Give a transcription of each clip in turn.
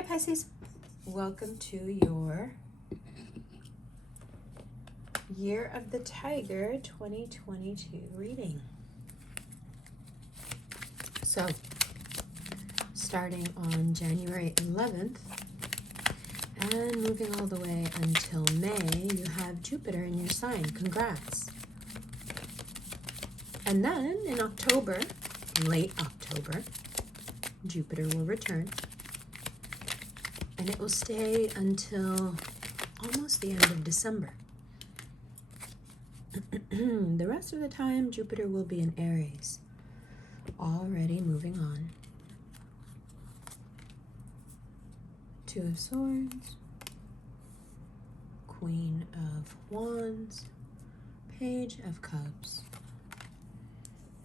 Hi Pisces, welcome to your Year of the Tiger 2022 reading. So, starting on January 11th and moving all the way until May, you have Jupiter in your sign. Congrats. And then in October, late October, Jupiter will return. And it will stay until almost the end of December. The rest of the time, Jupiter will be in Aries. Already moving on. Two of Swords, Queen of Wands, Page of Cups,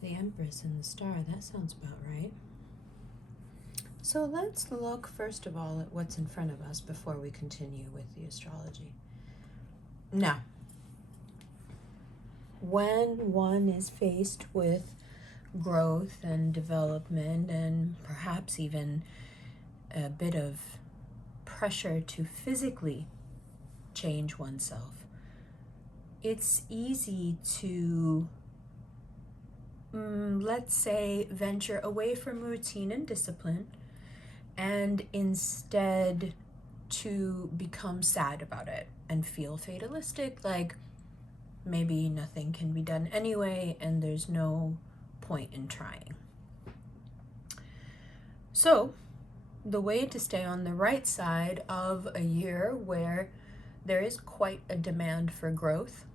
the Empress and the Star. That sounds about right. So let's look first of all at what's in front of us before we continue with the astrology. Now, when one is faced with growth and development and perhaps even a bit of pressure to physically change oneself, it's easy to, let's say, venture away from routine and discipline and instead to become sad about it and feel fatalistic, like maybe nothing can be done anyway and there's no point in trying. So, the way to stay on the right side of a year where there is quite a demand for growth.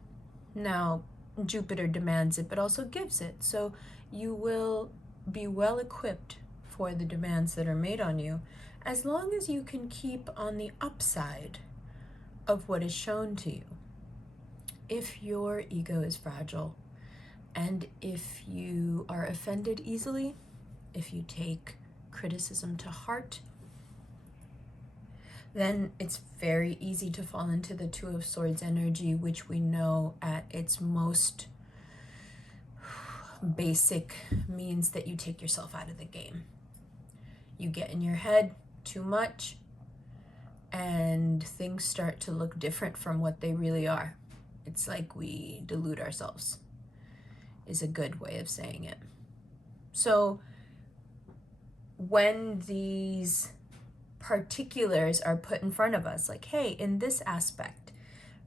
Now, Jupiter demands it, but also gives it. So you will be well equipped for the demands that are made on you, as long as you can keep on the upside of what is shown to you. If your ego is fragile, and if you are offended easily, if you take criticism to heart, then it's very easy to fall into the Two of Swords energy, which we know at its most basic means that you take yourself out of the game. You get in your head too much and things start to look different from what they really are. It's like we delude ourselves, is a good way of saying it. So when these particulars are put in front of us, like, hey, in this aspect,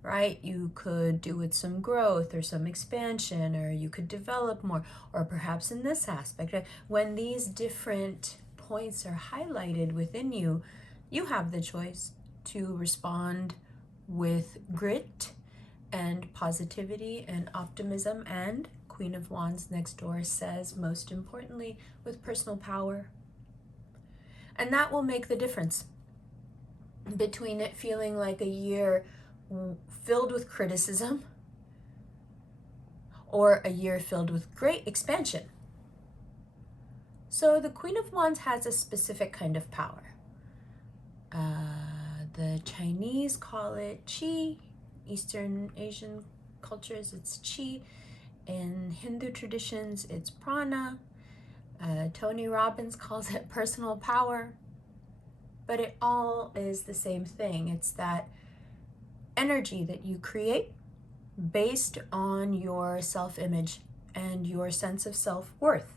right, you could do with some growth or some expansion, or you could develop more, or perhaps in this aspect, right? When these different points are highlighted within you, you have the choice to respond with grit and positivity and optimism, and Queen of Wands next door says, most importantly, with personal power. And that will make the difference between it feeling like a year filled with criticism or a year filled with great expansion. So the Queen of Wands has a specific kind of power. The Chinese call it Qi. Eastern Asian cultures, it's Qi. In Hindu traditions, it's prana. Tony Robbins calls it personal power. But it all is the same thing. It's that energy that you create based on your self-image and your sense of self-worth.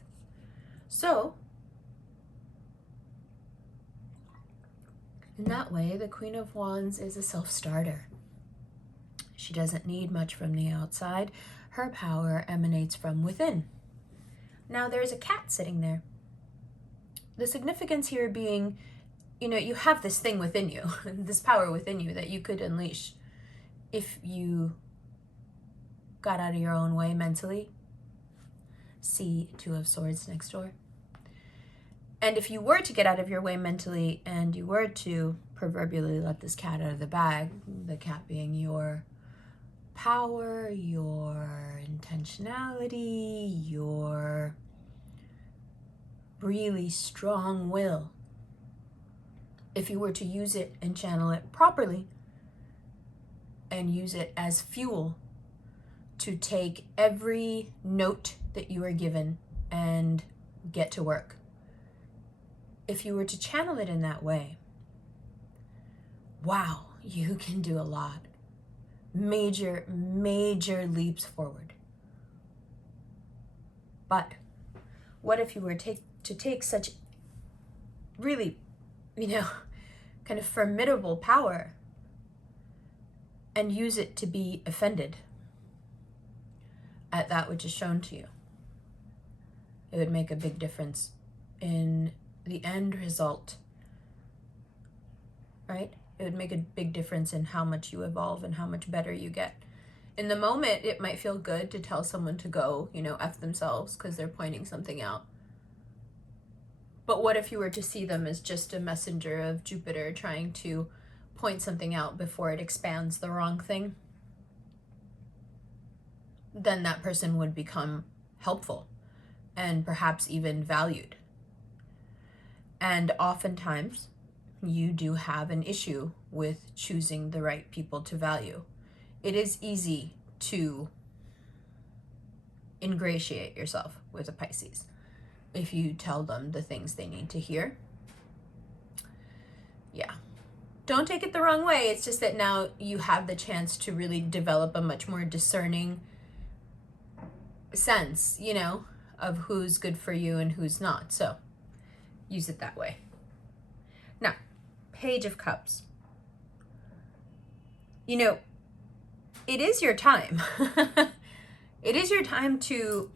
So, in that way, the Queen of Wands is a self-starter. She doesn't need much from the outside. Her power emanates from within. Now, there's a cat sitting there. The significance here being, you have this thing within you, this power within you that you could unleash if you got out of your own way mentally. See Two of Swords next door. And if you were to get out of your way mentally and you were to proverbially let this cat out of the bag, the cat being your power, your intentionality, your really strong will, if you were to use it and channel it properly and use it as fuel to take every note that you are given and get to work. If you were to channel it in that way, wow, you can do a lot. Major, major leaps forward. But what if you were to take such really, kind of formidable power and use it to be offended at that which is shown to you? It would make a big difference in the end result, right? It would make a big difference in how much you evolve and how much better you get. In the moment, it might feel good to tell someone to go, F themselves because they're pointing something out. But what if you were to see them as just a messenger of Jupiter trying to point something out before it expands the wrong thing? Then that person would become helpful and perhaps even valued. And oftentimes, you do have an issue with choosing the right people to value. It is easy to ingratiate yourself with a Pisces if you tell them the things they need to hear. Yeah. Don't take it the wrong way. It's just that now you have the chance to really develop a much more discerning sense, of who's good for you and who's not. So use it that way. Now, Page of Cups. It is your time. It is your time to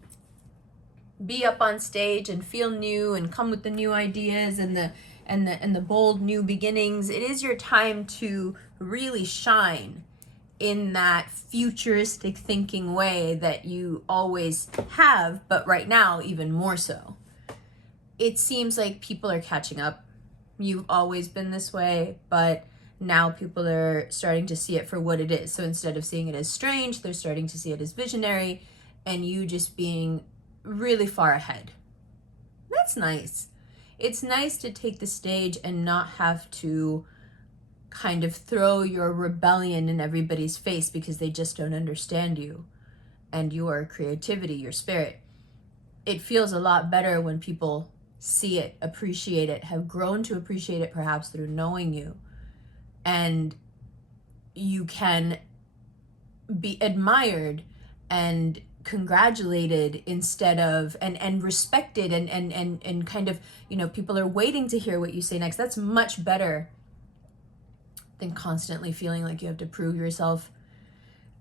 be up on stage and feel new and come with the new ideas and the bold new beginnings. It is your time to really shine in that futuristic thinking way that you always have, but right now even more so. It seems like people are catching up. You've always been this way, but now people are starting to see it for what it is. So instead of seeing it as strange, they're starting to see it as visionary, and you just being really far ahead. That's nice. It's nice to take the stage and not have to kind of throw your rebellion in everybody's face because they just don't understand you and your creativity, your spirit. It feels a lot better when people see it, appreciate it, have grown to appreciate it perhaps through knowing you, and you can be admired and congratulated instead of and respected and kind of people are waiting to hear what you say next. That's much better than constantly feeling like you have to prove yourself.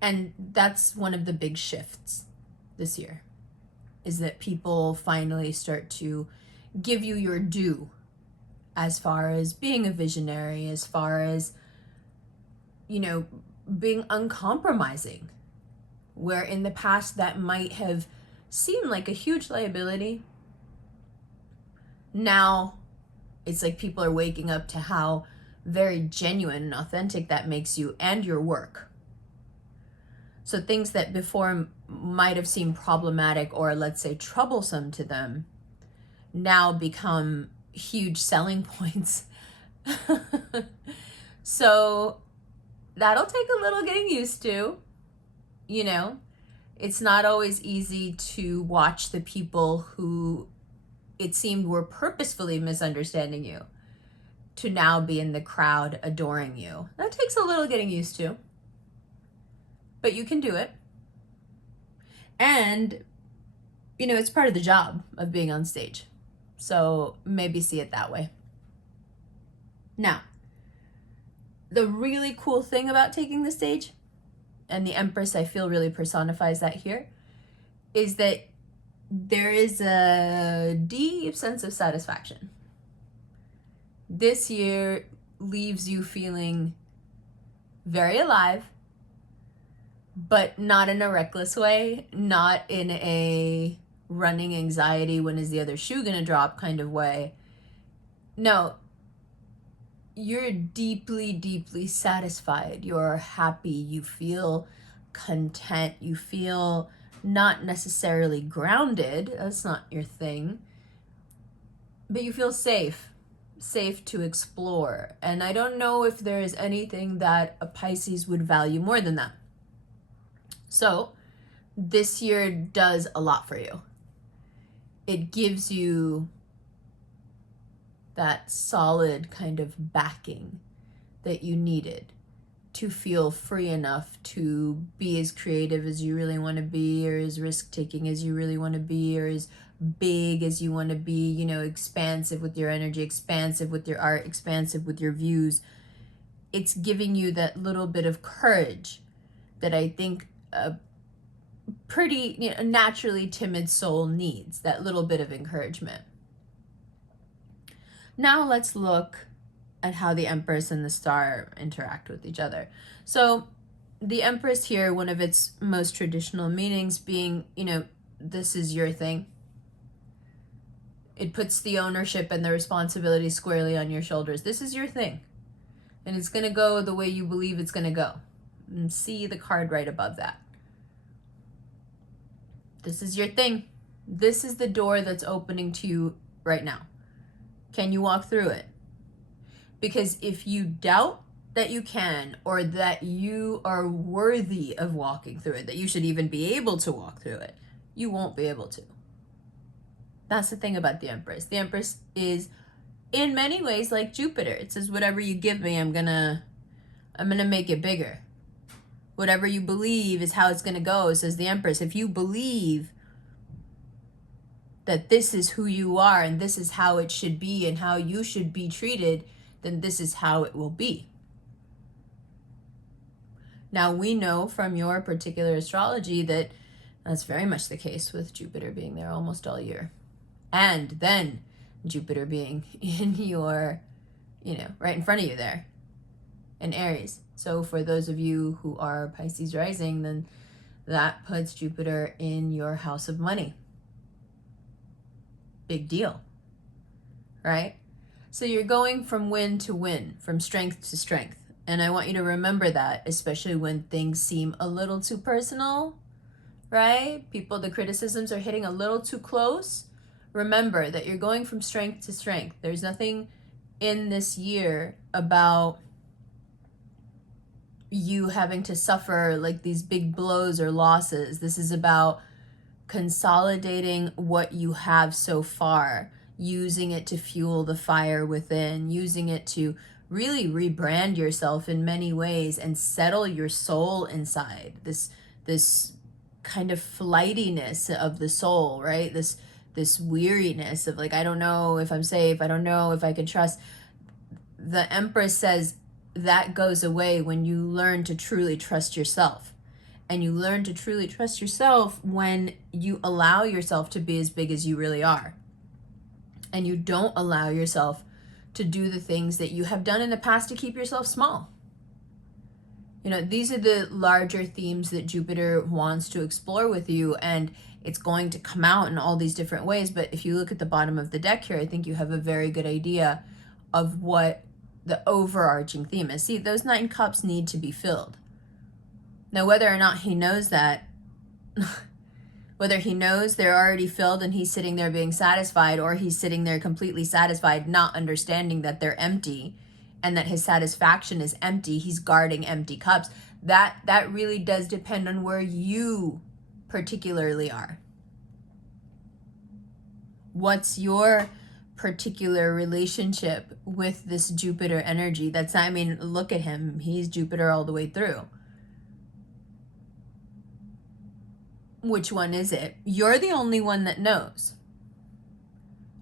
And that's one of the big shifts this year, is that people finally start to give you your due as far as being a visionary, as far as being uncompromising, where in the past that might have seemed like a huge liability. Now it's like people are waking up to how very genuine and authentic that makes you and your work. So things that before might have seemed problematic or, let's say, troublesome to them now become huge selling points. So that'll take a little getting used to. It's not always easy to watch the people who it seemed were purposefully misunderstanding you to now be in the crowd adoring you. That takes a little getting used to, but you can do it. And, it's part of the job of being on stage. So maybe see it that way. Now, the really cool thing about taking the stage, and the Empress I feel really personifies that here, is that there is a deep sense of satisfaction. This year leaves you feeling very alive, but not in a reckless way, not in a running anxiety, when is the other shoe gonna drop kind of way. No, you're deeply, deeply satisfied. You're happy. You feel content. You feel not necessarily grounded. That's not your thing. But you feel safe to explore. And I don't know if there is anything that a Pisces would value more than that. So this year does a lot for you. It gives you that solid kind of backing that you needed to feel free enough to be as creative as you really want to be, or as risk-taking as you really want to be, or as big as you want to be, you know, expansive with your energy, expansive with your art, expansive with your views. It's giving you that little bit of courage that I think a pretty, you know, naturally timid soul needs, that little bit of encouragement. Now let's look at how the Empress and the Star interact with each other. So the Empress here, one of its most traditional meanings being, you know, this is your thing. It puts the ownership and the responsibility squarely on your shoulders. This is your thing. And it's going to go the way you believe it's going to go. And see the card right above that. This is your thing. This is the door that's opening to you right now. Can you walk through it? Because if you doubt that you can, or that you are worthy of walking through it, that you should even be able to walk through it, you won't be able to. That's the thing about the Empress. The Empress is in many ways like Jupiter. It says, whatever you give me, I'm gonna make it bigger. Whatever you believe is how it's gonna go, says the Empress. If you believe that this is who you are and this is how it should be and how you should be treated, then this is how it will be. Now, we know from your particular astrology that that's very much the case, with Jupiter being there almost all year. And then Jupiter being in your, you know, right in front of you there in Aries. So for those of you who are Pisces rising, then that puts Jupiter in your house of money. Big deal, right? So you're going from win to win, from strength to strength. And I want you to remember that, especially when things seem a little too personal, right? The criticisms are hitting a little too close. Remember that you're going from strength to strength. There's nothing in this year about you having to suffer like these big blows or losses. This is about consolidating what you have so far, using it to fuel the fire within, using it to really rebrand yourself in many ways and settle your soul inside. This kind of flightiness of the soul, right? This weariness of like, I don't know if I'm safe, I don't know if I can trust. The Empress says that goes away when you learn to truly trust yourself. And you learn to truly trust yourself when you allow yourself to be as big as you really are. And you don't allow yourself to do the things that you have done in the past to keep yourself small. You know, these are the larger themes that Jupiter wants to explore with you, and it's going to come out in all these different ways. But if you look at the bottom of the deck here, I think you have a very good idea of what the overarching theme is. See, those 9 cups need to be filled. Now, whether or not he knows that, whether he knows they're already filled and he's sitting there being satisfied, or he's sitting there completely satisfied, not understanding that they're empty and that his satisfaction is empty, he's guarding empty cups, that really does depend on where you particularly are. What's your particular relationship with this Jupiter energy? Look at him. He's Jupiter all the way through. Which one is it? You're the only one that knows.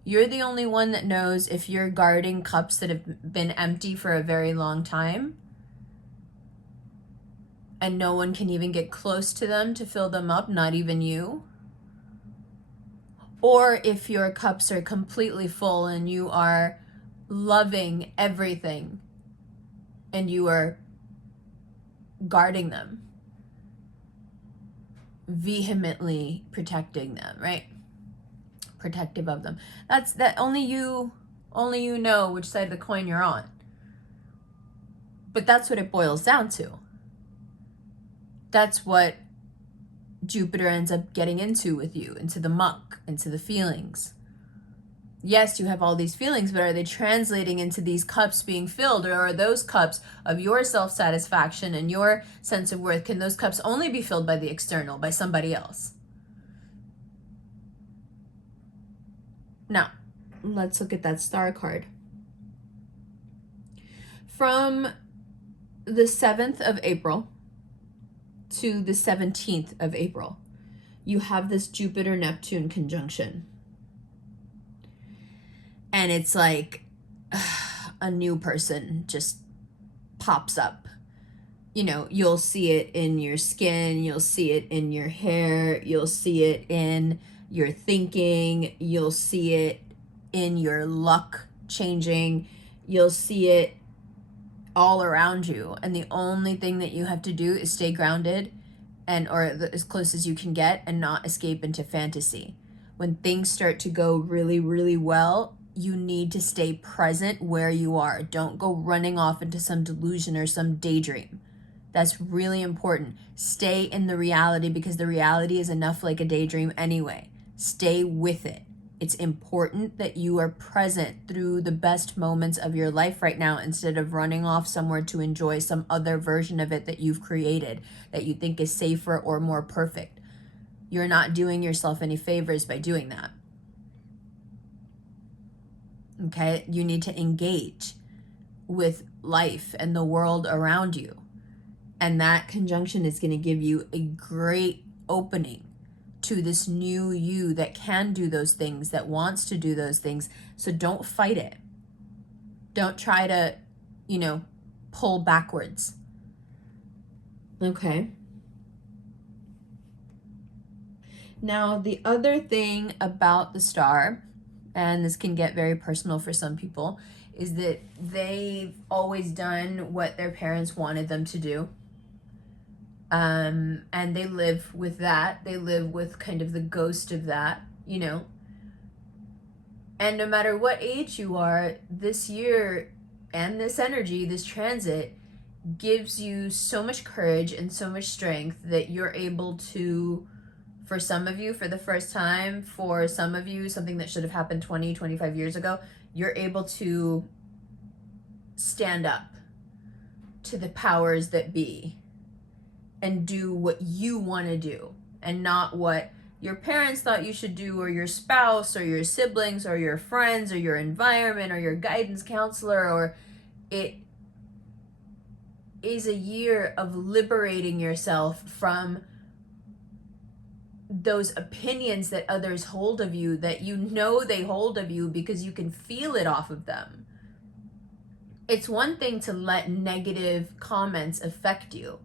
You're the only one that knows if you're guarding cups that have been empty for a very long time and no one can even get close to them to fill them up, not even you. Or if your cups are completely full and you are loving everything and you are guarding them, vehemently protecting them, right? Protective of them. Only you know which side of the coin you're on. But that's what it boils down to. That's what Jupiter ends up getting into with you, into the muck, into the feelings. Yes, you have all these feelings, but are they translating into these cups being filled? Or are those cups of your self-satisfaction and your sense of worth, can those cups only be filled by the external, by somebody else? Now, let's look at that star card. From the 7th of April to the 17th of April, you have this Jupiter-Neptune conjunction. And it's like a new person just pops up. You know, you'll see it in your skin, you'll see it in your hair, you'll see it in your thinking, you'll see it in your luck changing, you'll see it all around you. And the only thing that you have to do is stay grounded or as close as you can get and not escape into fantasy. When things start to go really, really well, you need to stay present where you are. Don't go running off into some delusion or some daydream. That's really important. Stay in the reality, because the reality is enough like a daydream anyway. Stay with it. It's important that you are present through the best moments of your life right now, instead of running off somewhere to enjoy some other version of it that you've created that you think is safer or more perfect. You're not doing yourself any favors by doing that. Okay? You need to engage with life and the world around you. And that conjunction is going to give you a great opening to this new you that can do those things, that wants to do those things. So don't fight it. Don't try to, pull backwards. Okay. Now, the other thing about the star, and this can get very personal for some people, is that they've always done what their parents wanted them to do. And they live with that. They live with kind of the ghost of that, And no matter what age you are, this year and this energy, this transit, gives you so much courage and so much strength that you're able to, for some of you, for the first time, for some of you, something that should have happened 20, 25 years ago, you're able to stand up to the powers that be and do what you want to do, and not what your parents thought you should do, or your spouse, or your siblings, or your friends, or your environment, or your guidance counselor. Or it is a year of liberating yourself from those opinions that others hold of you, that they hold of you because you can feel it off of them. It's one thing to let negative comments affect you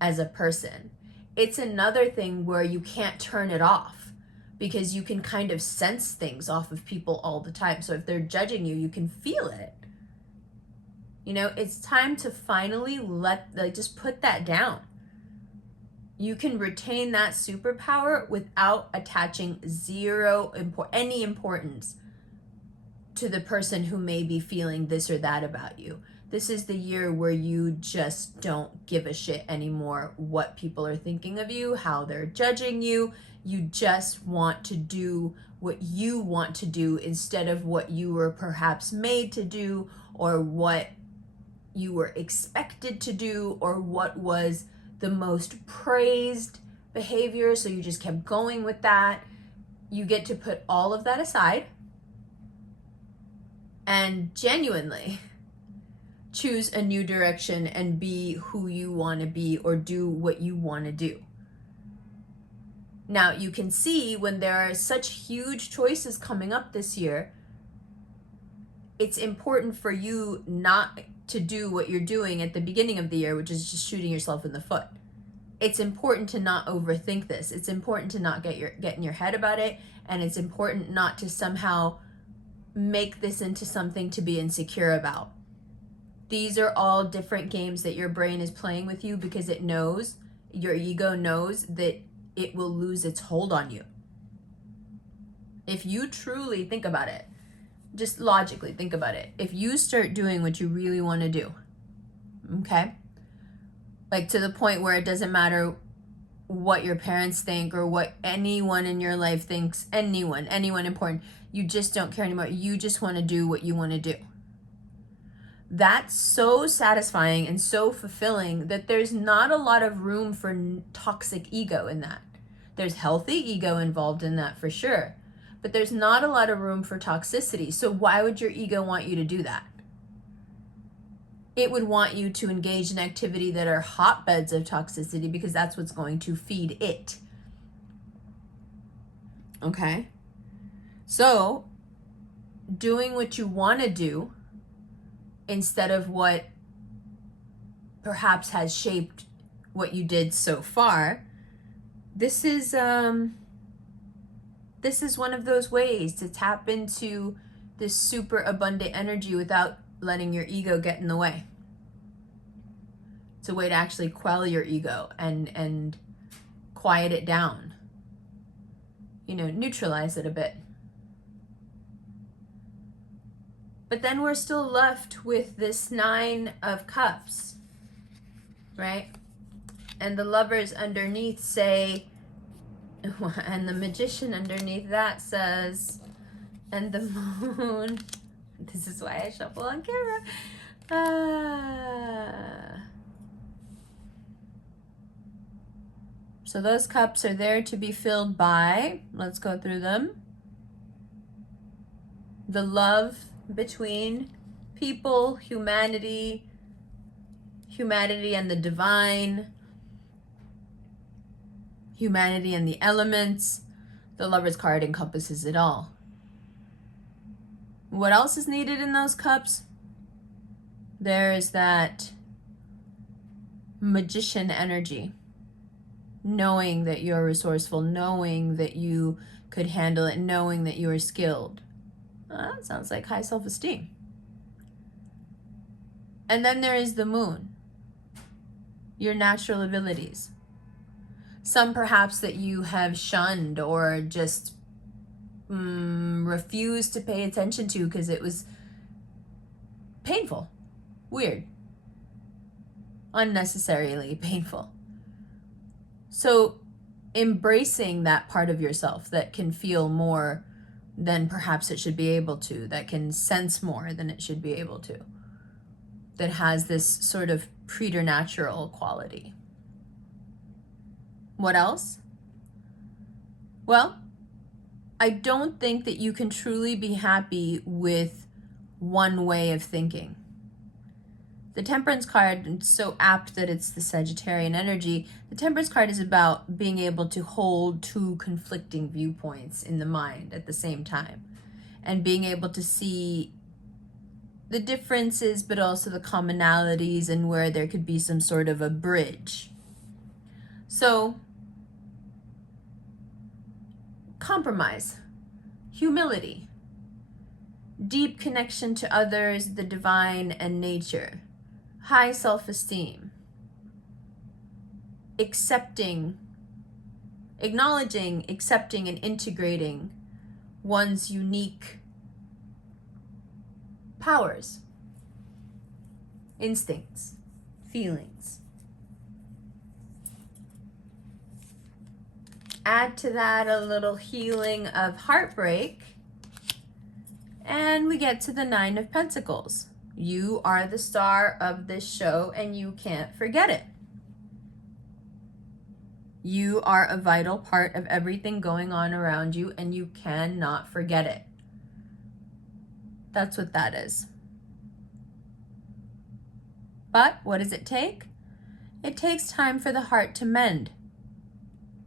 as a person. It's another thing where you can't turn it off, because you can kind of sense things off of people all the time. So if they're judging you, you can feel it. It's time to finally just put that down. You can retain that superpower without attaching any importance to the person who may be feeling this or that about you. This is the year where you just don't give a shit anymore what people are thinking of you, how they're judging you. You just want to do what you want to do, instead of what you were perhaps made to do, or what you were expected to do, or what was the most praised behavior. So you just kept going with that. You get to put all of that aside and genuinely choose a new direction and be who you want to be, or do what you want to do. Now, you can see when there are such huge choices coming up this year, it's important for you not to do what you're doing at the beginning of the year, which is just shooting yourself in the foot. It's important to not overthink this. It's important to not get in your head about it, and it's important not to somehow make this into something to be insecure about. These are all different games that your brain is playing with you, because your ego knows that it will lose its hold on you. If you truly think about it, just logically think about it. If you start doing what you really want to do, okay? Like to the point where it doesn't matter what your parents think or what anyone in your life thinks, anyone important, you just don't care anymore. You just want to do what you want to do. That's so satisfying and so fulfilling that there's not a lot of room for toxic ego in that. There's healthy ego involved in that for sure, but there's not a lot of room for toxicity. So why would your ego want you to do that? it would want you to engage in activity that are hotbeds of toxicity because that's what's going to feed it. Okay? So, doing what you want to do instead of what perhaps has shaped what you did so far, this is one of those ways to tap into this super abundant energy without letting your ego get in the way. It's a way to actually quell your ego and quiet it down. Neutralize it a bit. But then we're still left with this 9 of Cups, right? And the Lovers underneath say, and the Magician underneath that says, and the Moon, this is why I shuffle on camera. So those cups are there to be filled by, let's go through them. The love between people, humanity and the divine, humanity and the elements. The Lover's card encompasses it all. What else is needed in those cups? There is that Magician energy. Knowing that you're resourceful, knowing that you could handle it, knowing that you are skilled. That sounds like high self-esteem. And then there is the Moon. Your natural abilities. Some perhaps that you have shunned or just refused to pay attention to because it was painful, weird, unnecessarily painful. So embracing that part of yourself that can feel more than perhaps it should be able to, that can sense more than it should be able to, that has this sort of preternatural quality. What else? Well, I don't think that you can truly be happy with one way of thinking. The Temperance card, it's so apt that it's the Sagittarian energy. The Temperance card is about being able to hold 2 conflicting viewpoints in the mind at the same time and being able to see the differences but also the commonalities and where there could be some sort of a bridge. So, compromise, humility, deep connection to others, the divine and nature. High self-esteem, acknowledging, accepting, and integrating one's unique powers, instincts, feelings. Add to that a little healing of heartbreak, and we get to the 9 of Pentacles. You are the star of this show and you can't forget it. You are a vital part of everything going on around you and you cannot forget it. That's what that is. But what does it take? It takes time for the heart to mend.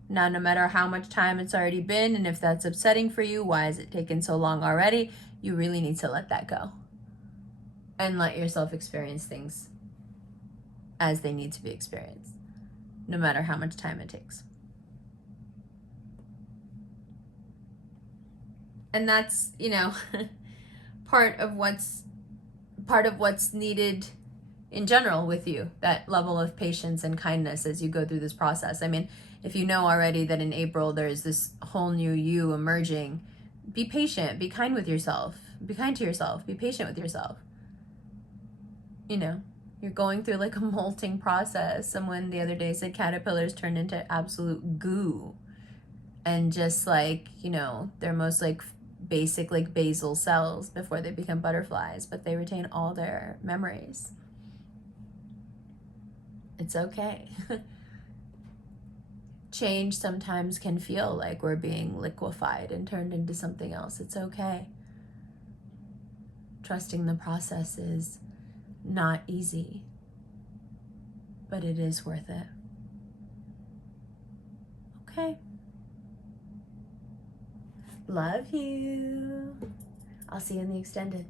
Now, no matter how much time it's already been and if that's upsetting for you, why has it taken so long already? You really need to let that go. And let yourself experience things as they need to be experienced, no matter how much time it takes. And that's, part of what's needed in general with you, that level of patience and kindness as you go through this process. I mean, if you know already that in April there's this whole new you emerging, be patient, be kind with yourself, be kind to yourself, be patient with yourself. You're going through like a molting process. Someone the other day said caterpillars turn into absolute goo. And just like, they're most like basic like basal cells before they become butterflies, but they retain all their memories. It's okay. Change sometimes can feel like we're being liquefied and turned into something else. It's okay. Trusting the process is not easy, but it is worth it. Okay. Love you. I'll see you in the extended.